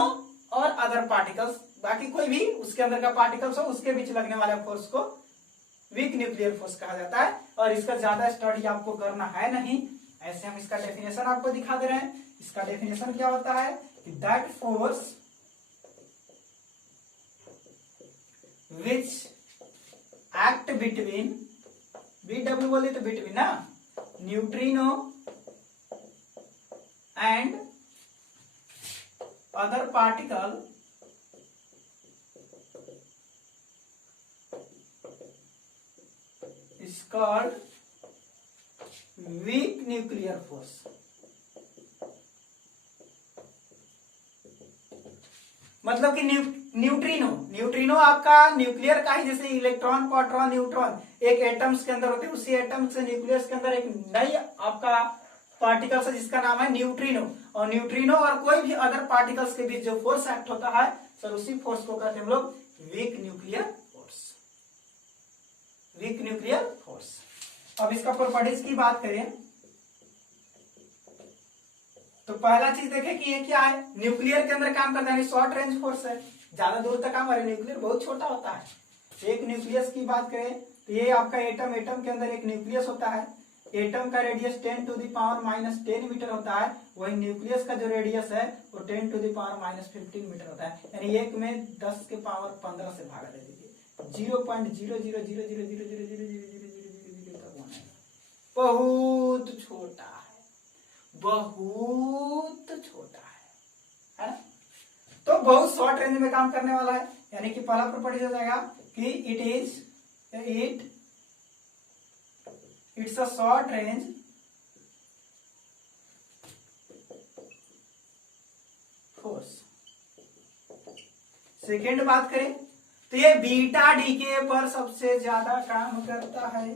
और अदर पार्टिकल्स, बाकी कोई भी उसके अंदर का पार्टिकल्स हो उसके बीच लगने वाले फोर्स को वीक न्यूक्लियर फोर्स कहा जाता है। और इसका ज्यादा स्टडी आपको करना है नहीं, ऐसे हम इसका डेफिनेशन आपको दिखा दे रहे हैं। इसका डेफिनेशन क्या होता है कि that force which act between, BW बोले तो between ना, neutrino and other particle is called weak nuclear force। मतलब कि न्यूट्रिनो आपका न्यूक्लियर का ही, जैसे इलेक्ट्रॉन, प्रोटॉन, न्यूट्रॉन एक एटम्स के अंदर होते हैं, उसी एटम से न्यूक्लियस के अंदर एक नई आपका पार्टिकल्स है जिसका नाम है न्यूट्रिनो। और न्यूट्रिनो और कोई भी अदर पार्टिकल्स के बीच जो फोर्स एक्ट होता है सर, उसी फोर्स को कहते हैं हम लोग weak nuclear force. Weak nuclear force. अब इसका प्रॉपर्टीज की बात करें तो पहला चीज देखें कि ये क्या है, न्यूक्लियर के अंदर काम करता है, शॉर्ट रेंज फोर्स है, ज्यादा दूर तक काम, न्यूक्लियर बहुत छोटा होता है। एक न्यूक्लियस की बात करें तो ये आपका एटम के अंदर एक न्यूक्लियस होता है, एटम का रेडियस 10⁻⁻10 मीटर होता है, वही न्यूक्लियस का जो रेडियस है वो 10⁻⁻15 मीटर होता है। यानी एक में 10⁻15 से भागा दे दीजिए, 0.0000000000 तक होना है। बहुत छोटा है, बहुत छोटा है ना। तो बहुत शॉर्ट रेंज में काम करने वाला है। यानी कि पहला प्रॉपर्टी हो जाएगा कि it's a short range force. Second बात करें तो ये बीटा डीके पर सबसे ज्यादा काम करता है।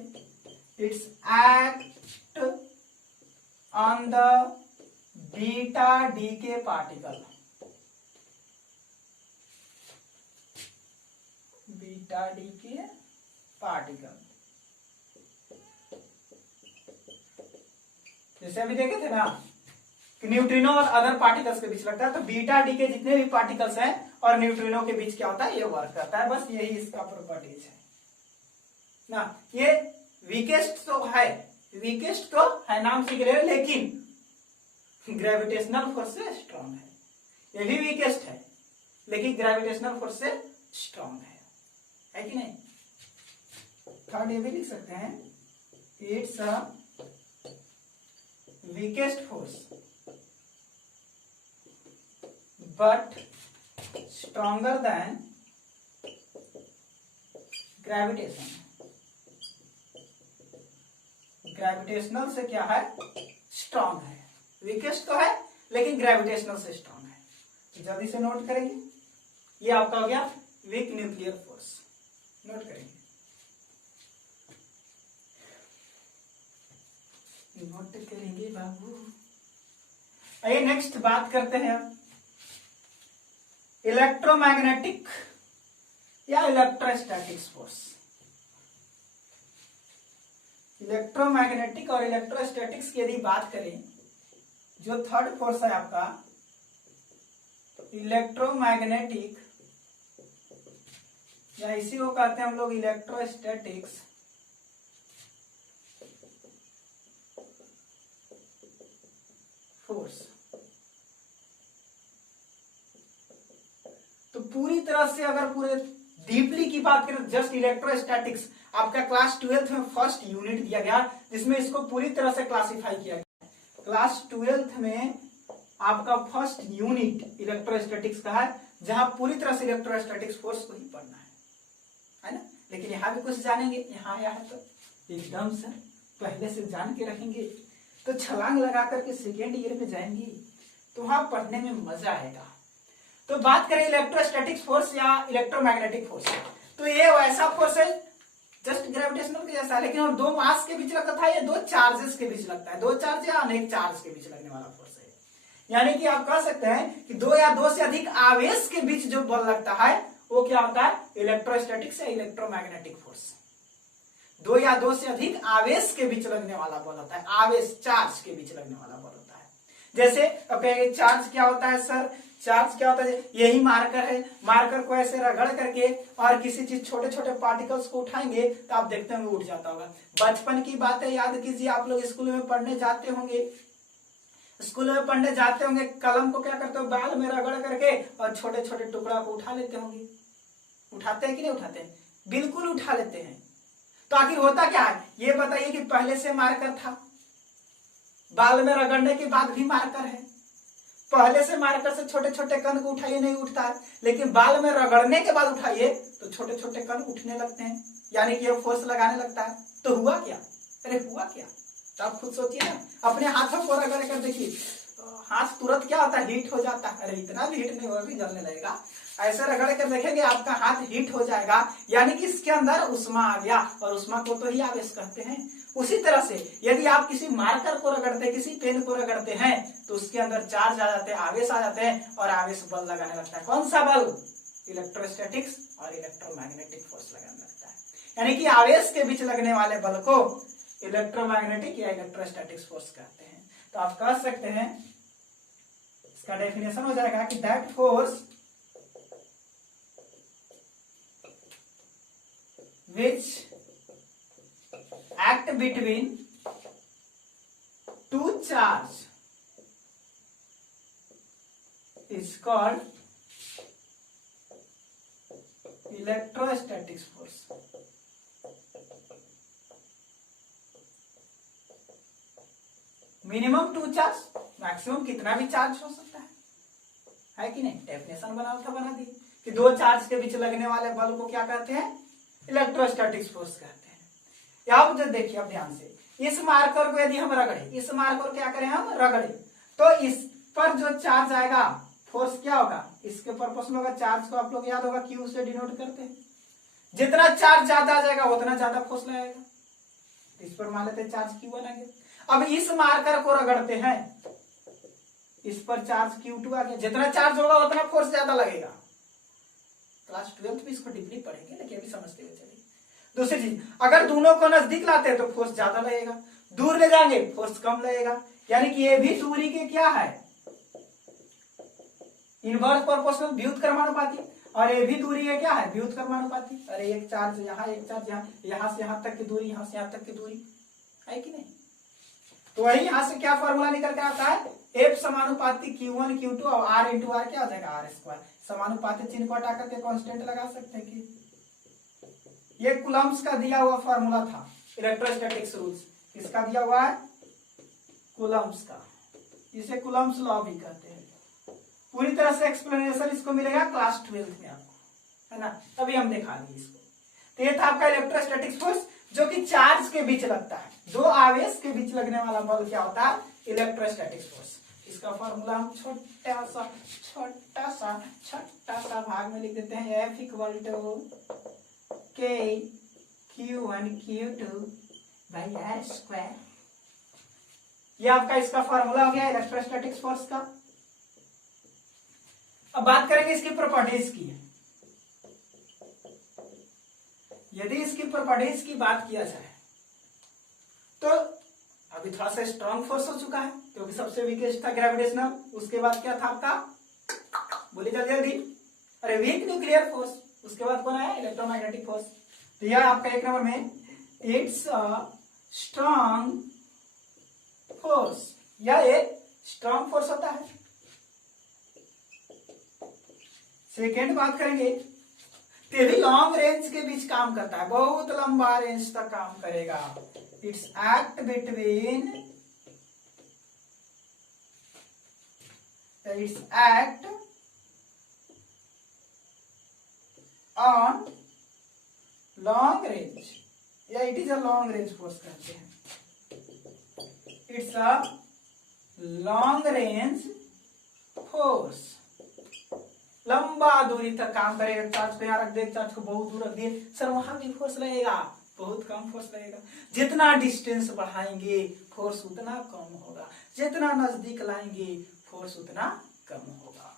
It's act on the beta decay particle, beta decay particle. जैसे अभी देखे थे ना कि न्यूट्रिनो और अदर पार्टिकल्स के बीच लगता है, तो बीटा डीके जितने भी पार्टिकल्स हैं और न्यूट्रिनो के बीच क्या होता है, ये वर्क करता है। बस यही इसका प्रॉपर्टीज है ना। ये वीकेस्ट तो है, वीकेस्ट तो है नाम से गिरे, लेकिन ग्रेविटेशनल फोर्स से स्ट्रांग है। ये भी वीकेस्ट है लेकिन ग्रेविटेशनल फोर्स से स्ट्रांग है कि नहीं। थर्ड ये भी लिख सकते हैं, it's a weakest force but stronger than gravitation। Gravitational से क्या है, स्ट्रांग है। वीकेस्ट तो है लेकिन ग्रेविटेशनल से स्ट्रांग है। जल्दी से नोट करेंगे, ये आपका हो गया वीक न्यूक्लियर फोर्स। नोट करेंगे, नोट करेंगे बाबू। आइए नेक्स्ट बात करते हैं इलेक्ट्रोमैग्नेटिक या इलेक्ट्रोस्टैटिक्स फोर्स। इलेक्ट्रोमैग्नेटिक और इलेक्ट्रोस्टैटिक्स की यदि बात करें, जो थर्ड फोर्स है आपका इलेक्ट्रोमैग्नेटिक, या इसी को कहते हैं हम लोग इलेक्ट्रोस्टैटिक्स, फोर्स। तो पूरी तरह से अगर पूरे डीपली की बात करें, जस्ट इलेक्ट्रोस्टैटिक्स आपका क्लास 12th में फर्स्ट यूनिट दिया गया, जिसमें इसको पूरी तरह से क्लासिफाई किया गया। क्लास 12th में आपका फर्स्ट यूनिट इलेक्ट्रोस्टैटिक्स का है, जहां पूरी तरह से इलेक्ट्रोस्टैटिक्स फोर्स को ही पढ़ना है ना। लेकिन यहां भी कुछ जानेंगे, यहाँ आया है तो एकदम से पहले से जान के रखेंगे, तो छलांग लगा करके सेकेंड ईयर में जाएंगे तो वहां पढ़ने में मजा आएगा। तो बात करें इलेक्ट्रोस्टैटिक्स फोर्स या इलेक्ट्रोमैग्नेटिक फोर्स, तो ये वैसा फोर्स है जस्ट ग्रेविटेशनल के जैसा, लेकिन और दो मास के बीच लगता था, ये दो चार्जेस के बीच लगता है। दो चार्ज या अनेक चार्ज के बीच लगने वाला फोर्स है। यानी कि आप कह सकते हैं कि दो या दो से अधिक आवेश के बीच जो बल लगता है वो क्या होता है, इलेक्ट्रोस्टैटिक्स या इलेक्ट्रोमैग्नेटिक फोर्स। दो या दो से अधिक आवेश के बीच लगने वाला बल होता है, आवेश चार्ज के बीच लगने वाला बल होता है। जैसे ओके, चार्ज क्या होता है सर, चार्ज क्या होता है, यही मार्कर है, मार्कर को ऐसे रगड़ करके और किसी चीज छोटे छोटे पार्टिकल्स को उठाएंगे तो आप देखते होंगे उठ जाता होगा। बचपन की बातें याद कीजिए, आप लोग स्कूल में पढ़ने जाते होंगे, स्कूल में पढ़ने जाते होंगे, कलम को क्या करते हो, बाल में रगड़ करके और छोटे छोटे टुकड़ा को उठा लेते होंगे। उठाते हैं कि नहीं उठाते, बिल्कुल उठा लेते हैं। तो आखिर होता क्या है, ये बताइए कि पहले से मार्कर था, बाल में रगड़ने के बाद भी मार्कर है। पहले से मार्कर से छोटे छोटे कण को उठाइए नहीं उठता है, लेकिन बाल में रगड़ने के बाद उठाइए तो छोटे छोटे कण उठने लगते हैं, यानी कि ये फोर्स लगाने लगता है। तो हुआ क्या, अरे हुआ क्या, तो आप खुद सोचिए ना, अपने हाथों को रगड़ कर देखिए, हाथ तुरंत क्या होता है, हीट हो जाता है। अरे इतना भी हीट नहीं होगा कि जलने लगेगा, ऐसे रगड़ कर देखेंगे आपका हाथ हीट हो जाएगा, यानी कि इसके अंदर उष्मा आ गया, और उष्मा को तो ही आवेश कहते हैं। उसी तरह से यदि आप किसी मार्कर को रगड़ते, किसी पेन को रगड़ते हैं तो उसके अंदर चार्ज आ जाते हैं, आवेश आ जाते हैं, और आवेश बल लगाने लगता है। कौन सा बल, इलेक्ट्रोस्टैटिक्स और इलेक्ट्रोमैग्नेटिक फोर्स लगाने लगता है। यानी कि आवेश के बीच लगने वाले बल को इलेक्ट्रोमैग्नेटिक या इलेक्ट्रोस्टैटिक्स फोर्स कहते हैं। तो आप कह सकते हैं, इसका डेफिनेशन हो जाएगा कि that force which act between to charge is called electrostatics force. Minimum 2 charge, maximum कितना भी चार्ज हो सकता है कि नहीं? डेफिनेशन बना दी कि 2 चार्ज के बीच लगने वाले बल को क्या कहते हैं? इलेक्ट्रोस्टैटिक्स फोर्स कहते हैं। यहाँ पर देखिए अब ध्यान से, इस मार्कर को यदि हम रगड़े, इस मार्कर क्या करें हम रगड़े, तो इस पर जो चार्ज आएगा फोर्स क्या होगा? इसके प्रोपोर्शनल होगा। चार्ज को आप लोग याद होगा क्यू से डिनोट करते हैं। जितना चार्ज ज्यादा आ जाएगा उतना ज्यादा फोर्स लगेगा। इस पर मान लेते हैं चार्ज Q1 आ गया। अब इस मार्कर को रगड़ते हैं, इस पर चार्ज Q2 आ गया। जितना चार्ज होगा उतना फोर्स ज्यादा लगेगा। क्लास 12 में इसको डीपली पढ़ेंगे, लेकिन अभी समझते हुए चलिए। दूसरी चीज, अगर दोनों को नजदीक लाते हैं तो फोर्स ज्यादा लगेगा, दूर ले जाएंगे फोर्स कम लगेगा। यानी कि ये भी दूरी के क्या है? इनवर्स प्रोपोर्शनल, व्युत्क्रमानुपाती। और ये भी दूरी है क्या है? व्युत्क्रमानुपाती। अरे एक चार्ज यहाँ, एक चार्ज यहाँ, यहाँ से यहाँ तक की दूरी, यहाँ से यहाँ तक की दूरी है कि नहीं? तो वही यहाँ से क्या फॉर्मूला निकल के आता है? F समानुपाती Q1 Q2 और R इंटू आर क्या हो जाएगा? R²। समानुपाती चिन्ह को हटा करके कांस्टेंट लगा सकते हैं कि ये कूलम्ब्स का दिया हुआ फॉर्मूला था इलेक्ट्रोस्टैटिक्स रूल्स। किसका दिया हुआ है? कूलम्ब्स का। इसे कूलम्ब्स लॉ भी कहते हैं। पूरी तरह से एक्सप्लेनेशन इसको मिलेगा क्लास 12 में आपको, है ना? तभी हम दिखा देंगे इसको। तो ये था आपका इलेक्ट्रोस्टैटिक्स फोर्स, जो कि चार्ज के बीच लगता है। 2 आवेश के बीच लगने वाला बल क्या होता है? Electrostatics force. इसका फॉर्मूला हम छोटा सा भाग में लिख देते हैं। F = K Q1 Q2 R²। ये आपका इसका फॉर्मूला हो गया इलेक्ट्रोस्टैटिक्स फोर्स का। अब बात करेंगे इसकी प्रॉपर्टीज की। यदि इसकी प्रॉपर्टीज की बात किया जाए तो अभी थोड़ा सा स्ट्रॉन्ग फोर्स हो चुका है, क्योंकि सबसे वीकेस्ट था ग्रेविटेशनल। उसके बाद क्या था आपका? बोलिए जल्दी। अरे वीक न्यूक्लियर फोर्स। उसके बाद कौन है? Electromagnetic force. तो यह आपका 1 नंबर में इट्स स्ट्रॉन्ग फोर्स, यह एक स्ट्रॉन्ग फोर्स होता है। सेकेंड बात करेंगे, ये भी लॉन्ग रेंज के बीच काम करता है, बहुत लंबा रेंज तक काम करेगा। It's act between, it's act on long range, या it is a long range force कहते हैं। It's a long range force, लंबा दूरी तक काम करेगा। चार्ज को यहाँ रख दे, चार्ज को बहुत दूर रख दिए, सर वहां भी फोर्स लगेगा, बहुत कम फोर्स लगेगा। जितना डिस्टेंस बढ़ाएंगे फोर्स उतना कम होगा, जितना नजदीक लाएंगे फोर्स उतना कम होगा।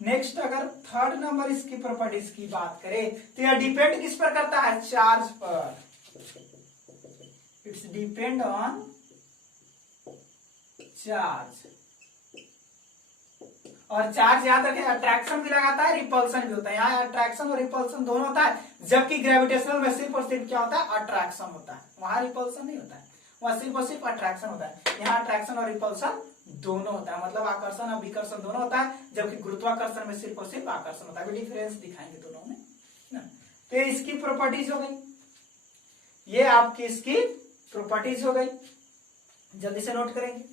नेक्स्ट, अगर थर्ड नंबर इसकी प्रॉपर्टीज की बात करें तो यह डिपेंड किस पर करता है? चार्ज पर। It's depend on charge. और चार्ज याद रखें, अट्रैक्शन भी लगाता है, रिपल्सन भी होता है। यहाँ अट्रैक्शन और रिपल्सन दोनों होता है, जबकि ग्रेविटेशनल में सिर्फ और सिर्फ क्या होता है? अट्रैक्शन होता है। वहां रिपल्सन नहीं होता है, वहां सिर्फ और सिर्फ अट्रैक्शन होता है। यहाँ अट्रैक्शन और रिपल्सन दोनों होता है, मतलब आकर्षण और विकर्षण दोनों होता है, जबकि गुरुत्वाकर्षण में सिर्फ और सिर्फ आकर्षण होता है। डिफरेंस दिखाएंगे दोनों में ना। तो इसकी प्रॉपर्टीज हो गई, ये आपकी इसकी प्रॉपर्टीज हो गई। जल्दी से नोट करेंगे।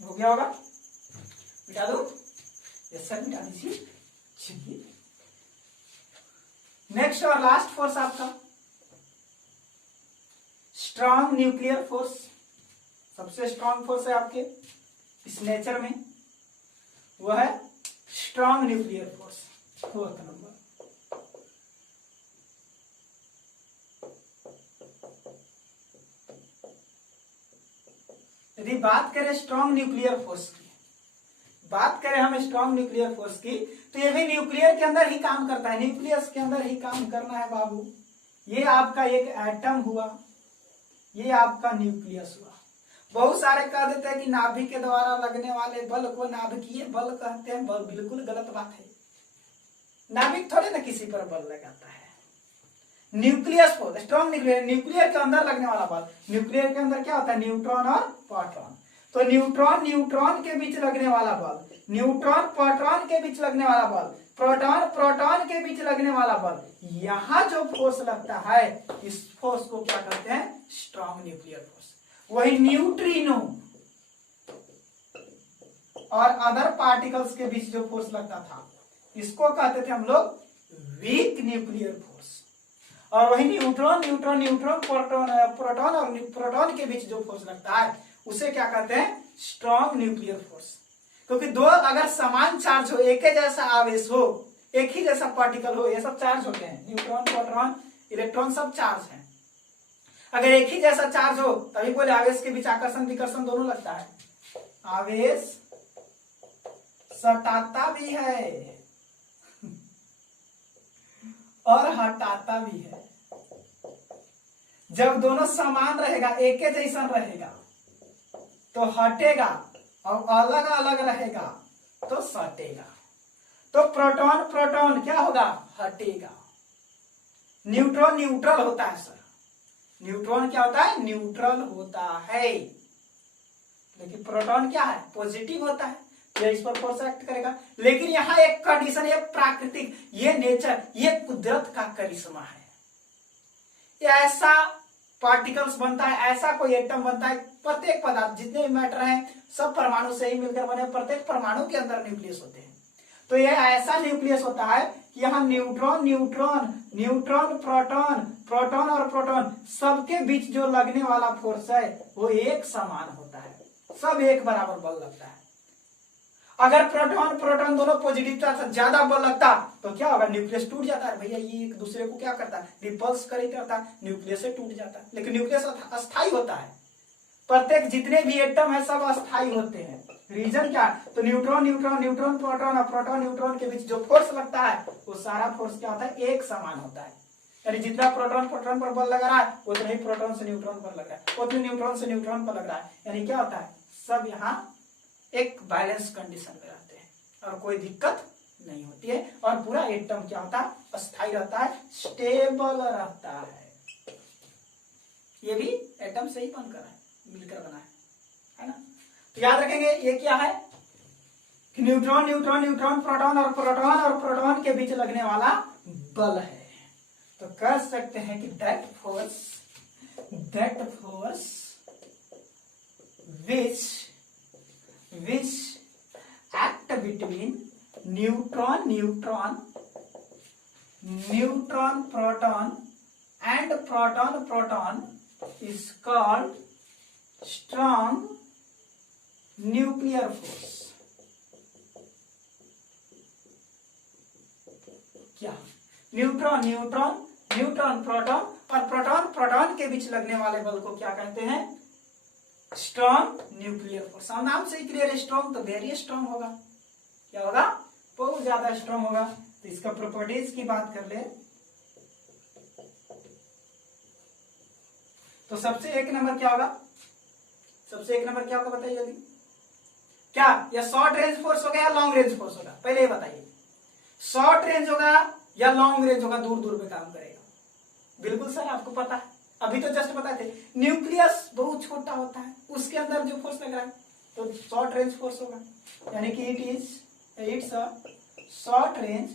हो गया होगा? मिटा दो? यस सर, मिटा दीजिए। चलिए, नेक्स्ट और लास्ट फोर्स आपका स्ट्रॉन्ग न्यूक्लियर फोर्स। सबसे स्ट्रॉन्ग फोर्स है आपके इस नेचर में, वो है strong nuclear force, 4th number. यदि बात करें स्ट्रॉन्ग न्यूक्लियर फोर्स की, बात करें हम स्ट्रॉन्ग न्यूक्लियर फोर्स की, तो ये भी न्यूक्लियर के अंदर ही काम करता है, न्यूक्लियस के अंदर ही काम करना है बाबू। ये आपका एक एटम हुआ, ये आपका न्यूक्लियस हुआ। बहुत सारे कह देते हैं कि नाभिक के द्वारा लगने वाले बल को नाभिकीय बल कहते हैं, बल बिल्कुल गलत बात है। नाभिक थोड़े ना किसी पर बल लगाता है। Nucleus force, strong nuclear, nuclear के अंदर लगने वाला बल। न्यूक्लियर के अंदर क्या होता है, न्यूट्रॉन और प्रोटॉन। तो न्यूट्रॉन न्यूट्रॉन के बीच लगने वाला बल, न्यूट्रॉन प्रोटॉन के बीच लगने वाला बल, प्रोटॉन प्रोटॉन के बीच लगने वाला बल, यहां जो फोर्स लगता है इस फोर्स को क्या कहते हैं, स्ट्रॉन्ग न्यूक्लियर फोर्स। वही न्यूट्रिनो और अदर पार्टिकल्स के बीच जो फोर्स लगता था इसको कहते थे हम लोग वीक न्यूक्लियर फोर्स। और वही न्यूट्रॉन न्यूट्रॉन न्यूट्रॉन प्रोटॉन और प्रोटॉन के बीच जो फोर्स लगता है उसे क्या कहते हैं, स्ट्रॉन्ग न्यूक्लियर फोर्स। क्योंकि दो अगर समान चार्ज हो, एक ही जैसा आवेश हो, एक ही जैसा पार्टिकल हो, ये सब चार्ज होते हैं, न्यूट्रॉन प्रोटॉन इलेक्ट्रॉन सब चार्ज हैं। अगर एक ही जैसा चार्ज हो तभी बोले आवेश के बीच आकर्षण विकर्षण दोनों लगता है। आवेश सटाता भी है और हटाता भी है। जब दोनों समान रहेगा, एक ही जैसा रहेगा तो हटेगा, और अलग अलग रहेगा तो सटेगा। तो प्रोटॉन प्रोटॉन क्या होगा, हटेगा। न्यूट्रॉन न्यूट्रल होता है सर, न्यूट्रॉन क्या होता है, न्यूट्रल होता है। लेकिन प्रोटॉन क्या है, पॉजिटिव होता है, ये इस पर फोर्स एक्ट करेगा। लेकिन यहाँ एक कंडीशन, ये प्राकृतिक, ये नेचर, ये कुदरत का करिश्मा है। ये ऐसा पार्टिकल्स बनता है, ऐसा कोई एटम बनता है, प्रत्येक पदार्थ जितने भी मैटर हैं सब परमाणु से ही मिलकर बने, प्रत्येक परमाणु के अंदर न्यूक्लियस होते हैं। तो ये ऐसा न्यूक्लियस होता है कि यहाँ neutron neutron neutron proton proton और प्रोटॉन सबके बीच जो लगने वाला फोर्स है वो एक समान होता है, सब एक बराबर बल लगता है। अगर प्रोटॉन प्रोटॉन दोनों पॉजिटिव चार्ज से ज्यादा बल लगता तो क्या होगा, न्यूक्लियस टूट जाता है। भैया ये एक दूसरे को क्या करता है, रिपल्स करता है, न्यूक्लियस से टूट जाता है। लेकिन न्यूक्लियस अस्थायी होता है, प्रत्येक जितने भी एटम है सब अस्थायी होते हैं। रीजन क्या, तो न्यूट्रॉन न्यूट्रॉन न्यूट्रॉन प्रोटॉन और प्रोटॉन न्यूट्रॉन के बीच जो फोर्स लगता है वो सारा फोर्स क्या होता है, एक समान होता है। यानी जितना प्रोटॉन प्रोटॉन पर बल लग रहा है उतना ही प्रोटॉन से न्यूट्रॉन पर लग रहा है, उतने न्यूट्रॉन से न्यूट्रॉन पर लग रहा है। यानी क्या होता है, सब यहाँ एक बैलेंस कंडीशन में रहते हैं और कोई दिक्कत नहीं होती है। और पूरा एटम क्या होता है, अस्थायी रहता है, स्टेबल रहता है। ये भी एटम से ही बनकर है, मिलकर बना है ना। तो याद रखेंगे ये क्या है कि न्यूट्रॉन न्यूट्रॉन न्यूट्रॉन प्रोटॉन और प्रोटॉन के बीच लगने वाला बल है। तो कह सकते हैं कि that force which act between neutron proton and proton is called strong nuclear force। क्या, न्यूट्रॉन प्रोटॉन और प्रोटॉन के बीच लगने वाले बल को क्या कहते हैं, स्ट्रॉन्ग न्यूक्लियर फोर्स। नाम से ही क्लियर है, स्ट्रॉन्ग तो वेरी स्ट्रॉन्ग होगा। क्या होगा, बहुत ज्यादा स्ट्रॉन्ग होगा। तो इसका प्रॉपर्टीज की बात कर ले तो सबसे एक नंबर क्या होगा, बताइए जल्दी। क्या या शॉर्ट रेंज फोर्स होगा या लॉन्ग रेंज फोर्स होगा, पहले ये बताइए। शॉर्ट रेंज होगा या लॉन्ग रेंज होगा, दूर दूर पे काम करेगा। बिल्कुल सर आपको पता है, अभी तो जस्ट बताए थे, न्यूक्लियस बहुत छोटा होता है, उसके अंदर जो फोर्स लग रहा है तो शॉर्ट रेंज फोर्स होगा। यानी कि it's a short range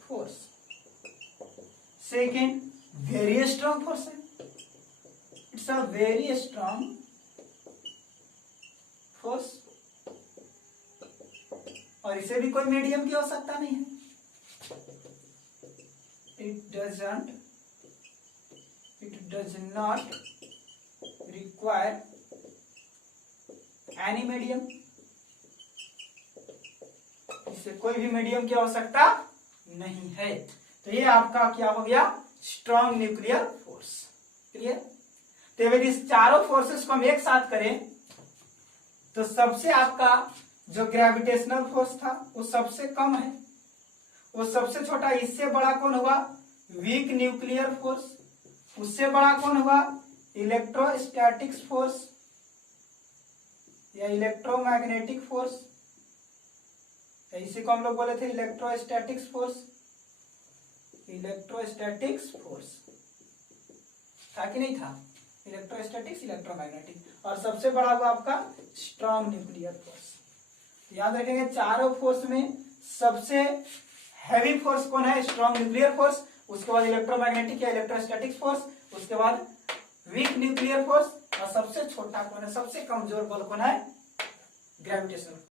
force. Second, very strong force है, it's a very strong force. और इसे भी कोई मीडियम की आवश्यकता नहीं है, it does not require any medium। इससे कोई भी मीडियम की आवश्यकता नहीं है। तो ये आपका क्या हो गया, स्ट्रॉन्ग न्यूक्लियर फोर्स। क्लियर। तो यदि इस चारों फोर्सेस को हम एक साथ करें तो सबसे आपका जो ग्रेविटेशनल फोर्स था वो सबसे कम है, वो सबसे छोटा, इससे बड़ा कौन होगा, वीक न्यूक्लियर फोर्स। उससे बड़ा कौन हुआ? इलेक्ट्रोस्टैटिक्स फोर्स या इलेक्ट्रोमैग्नेटिक फोर्स, इसी को हम लोग बोले थे इलेक्ट्रोस्टैटिक्स फोर्स। इलेक्ट्रोस्टैटिक्स फोर्स था कि नहीं था? Electrostatics, electromagnetic. और सबसे बड़ा हुआ आपका स्ट्रॉन्ग न्यूक्लियर फोर्स। याद रखेंगे चारों फोर्स में सबसे हैवी फोर्स कौन है? Strong nuclear force. उसके बाद इलेक्ट्रोमैग्नेटिक या इलेक्ट्रोस्टैटिक्स फोर्स, उसके बाद वीक न्यूक्लियर फोर्स, और सबसे छोटा कौन है? सबसे कमजोर बल कौन है? ग्रेविटेशनल